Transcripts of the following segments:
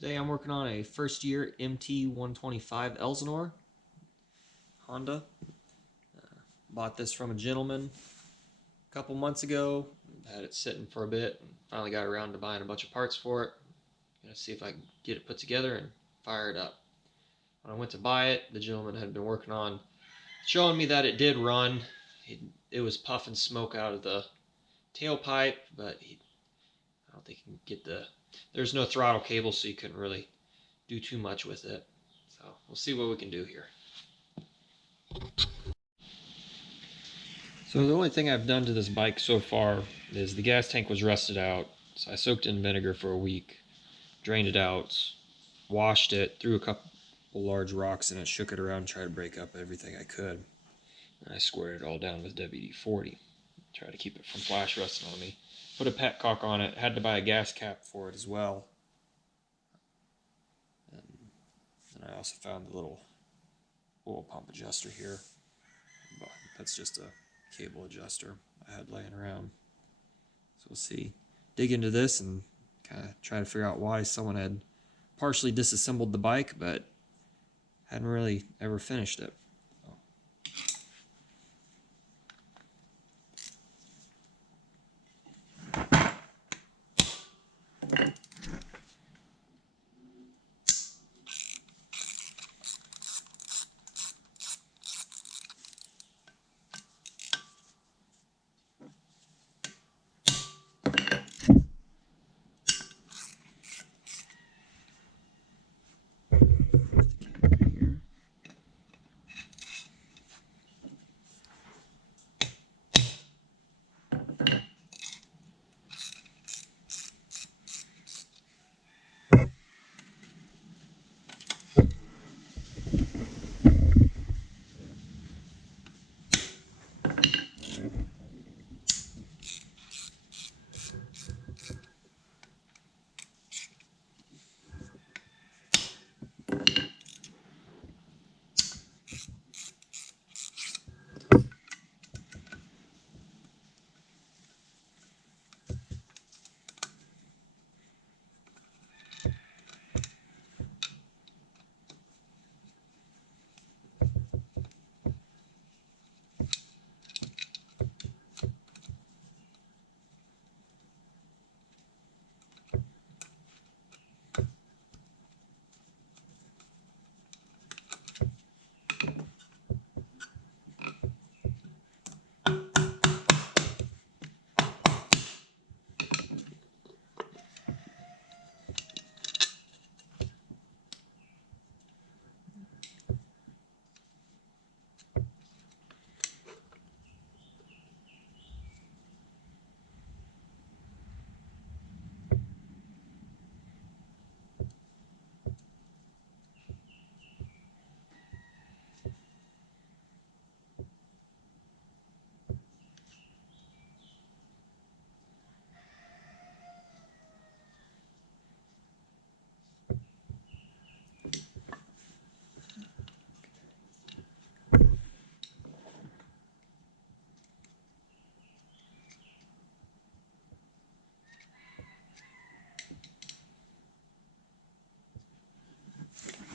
Today I'm working on a first year Mt125 Elsinore Honda. Bought this from a gentleman a couple months ago. Had it sitting for a bit and finally got around to buying a bunch of parts for it. Gonna see if I can get it put together and fire it up. When I went to buy it, the gentleman had been working on showing me that it did run. It was puffing smoke out of the tailpipe, but I don't think he can get there's no throttle cable, so you couldn't really do too much with it. So we'll see what we can do here. So the only thing I've done to this bike so far is the gas tank was rusted out. So I soaked it in vinegar for a week, drained it out, washed it, threw a couple large rocks in it, shook it around, tried to break up everything I could. And I squared it all down with WD-40. Try to keep it from flash rusting on me. Put a petcock on it, had to buy a gas cap for it as well. And I also found the little oil pump adjuster here. That's just a cable adjuster I had laying around. So we'll see. Dig into this and kind of try to figure out why someone had partially disassembled the bike, but hadn't really ever finished it.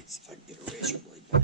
See if I can get a razor blade back.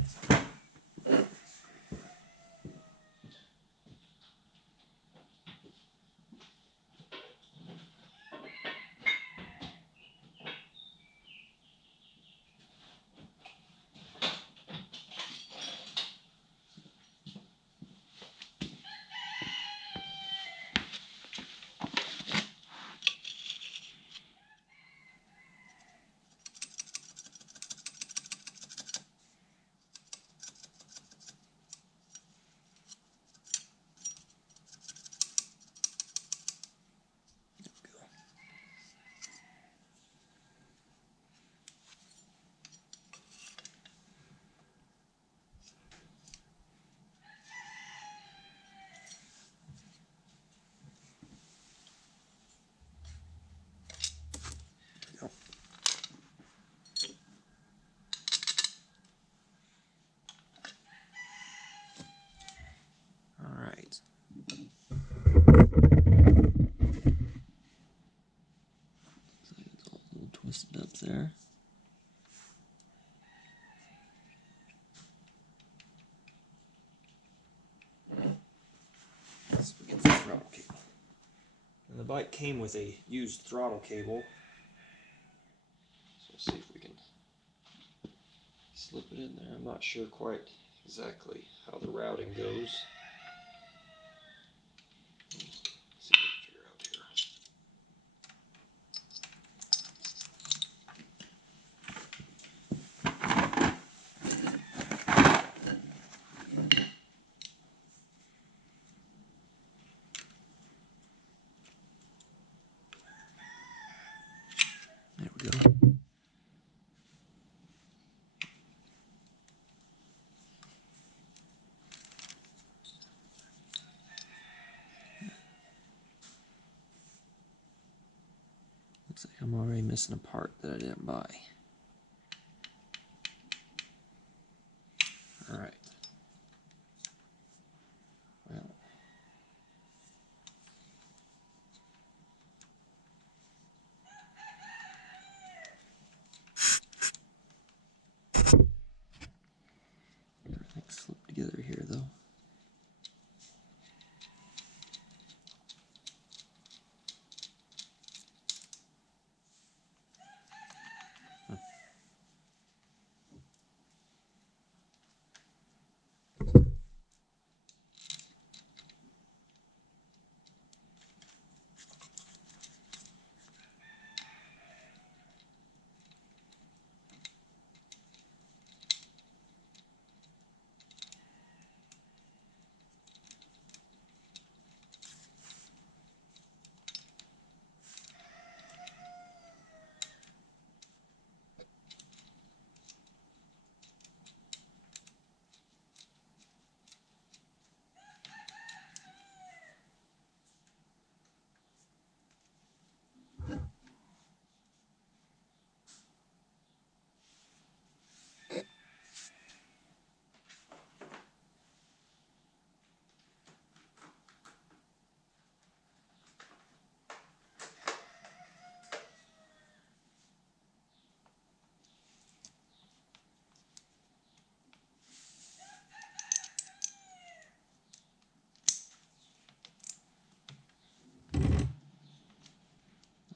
Twisted up there. bike came with a used throttle cable. So let's see if we can slip it in there. I'm not sure quite exactly how the routing goes. Let's see what we can figure out here. There we go. Looks like I'm already missing a part that I didn't buy. Alright. Well. Everything's slipped together here though.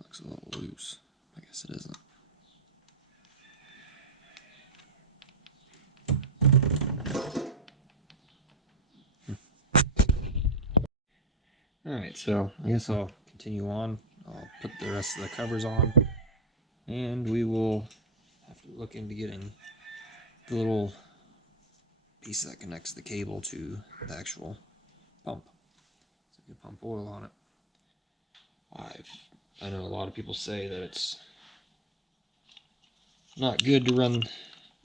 Looks a little loose. I guess it isn't. Alright, so I guess I'll continue on. I'll put the rest of the covers on, and we will have to look into getting the little piece that connects the cable to the actual pump, so we can pump oil on it. I know a lot of people say that it's not good to run,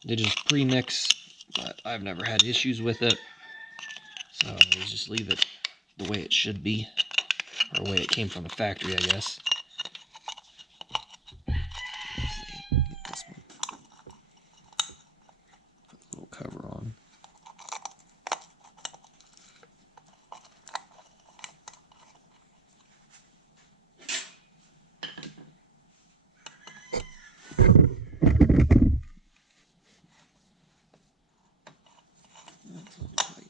they just pre-mix, but I've never had issues with it, so we just leave it the way it should be, or the way it came from the factory, I guess. Let's see, get this one. Put the little cover on. That's a little tight.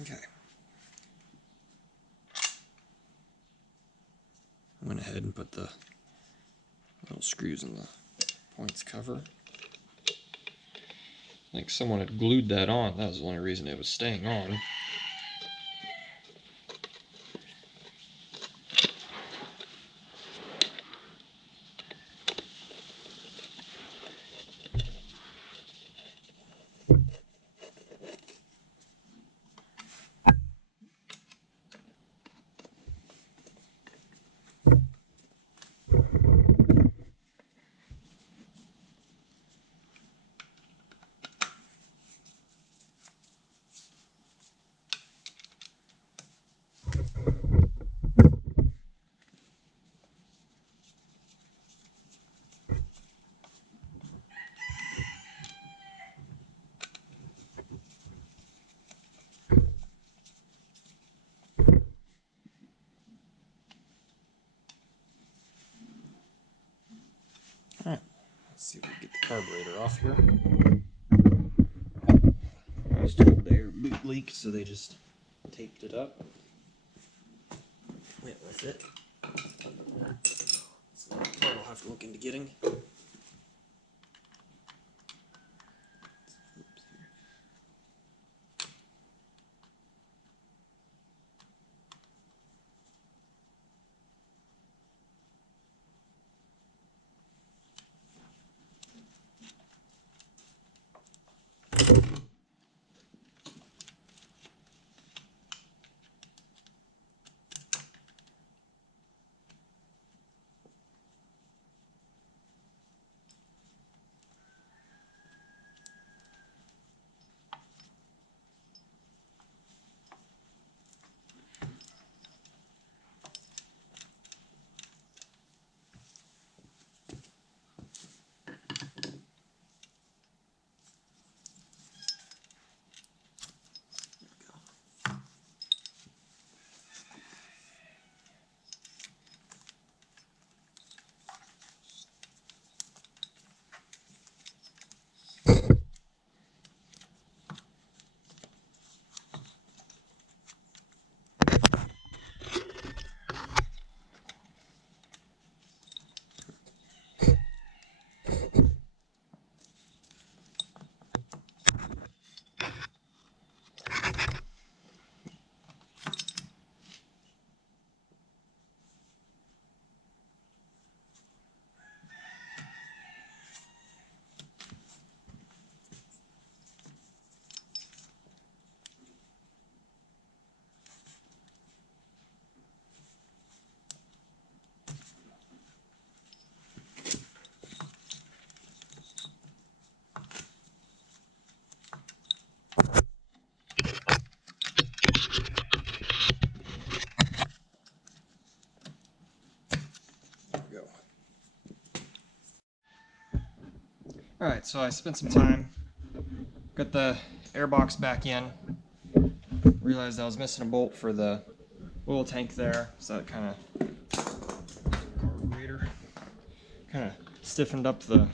Okay. I went ahead and put the little screws in the points cover. I think someone had glued that on. That was the only reason it was staying on. See if we can get the carburetor off here. I was told the air boot leaked, so they just taped it up. Went with it. So that part I'll have to look into getting. Alright, so I spent some time, got the airbox back in, realized I was missing a bolt for the oil tank there, so that kind of stiffened up the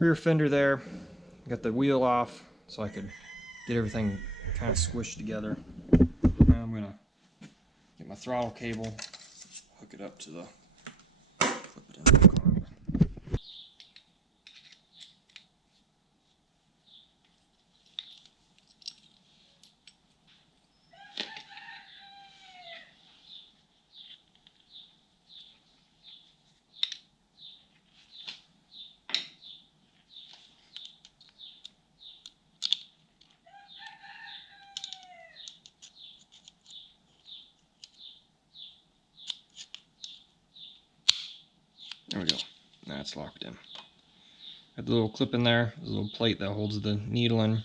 rear fender there. Got the wheel off so I could get everything kind of squished together. Now I'm gonna get my throttle cable, hook it up to the, flip it into the carb. There we go. Now it's locked in. Got the little clip in there, the little plate that holds the needle in.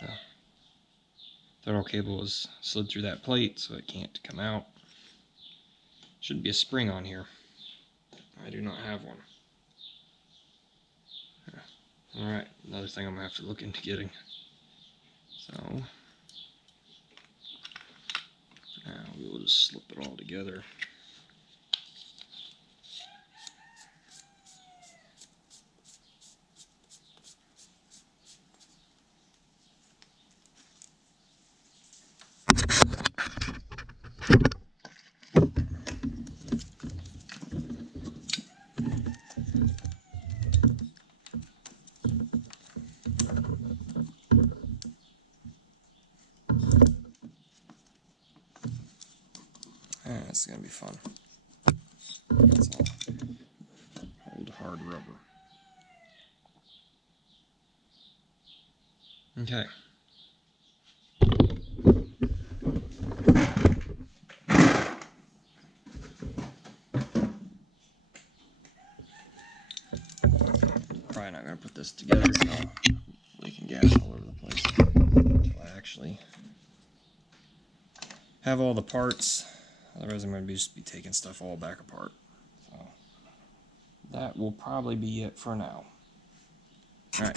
The throttle cable is slid through that plate, so it can't come out. Should be a spring on here. I do not have one. Alright, another thing I'm going to have to look into getting. So, now we'll just slip it all together. This is going to be fun. It's all old hard rubber. Okay. Probably not going to put this together, so leaking gas all over the place until I actually have all the parts. Otherwise I'm going to just be taking stuff all back apart. So that will probably be it for now. Alright.